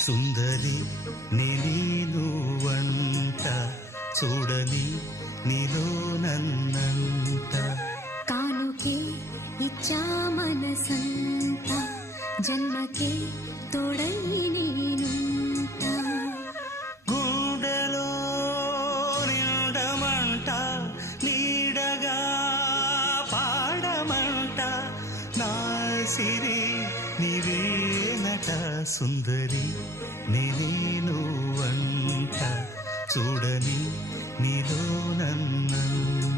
సుందరి నేను వంట చూడని నీలో నన్నంట కానుకే ఇచ్చా మనసంత జన్మకే తోడై నేనుంట గుండెలో నిండమంట నీడగా పాడమంట నా సిరి నీవేనట సుందరి నేను వంట చూడని నీలో నన్నంట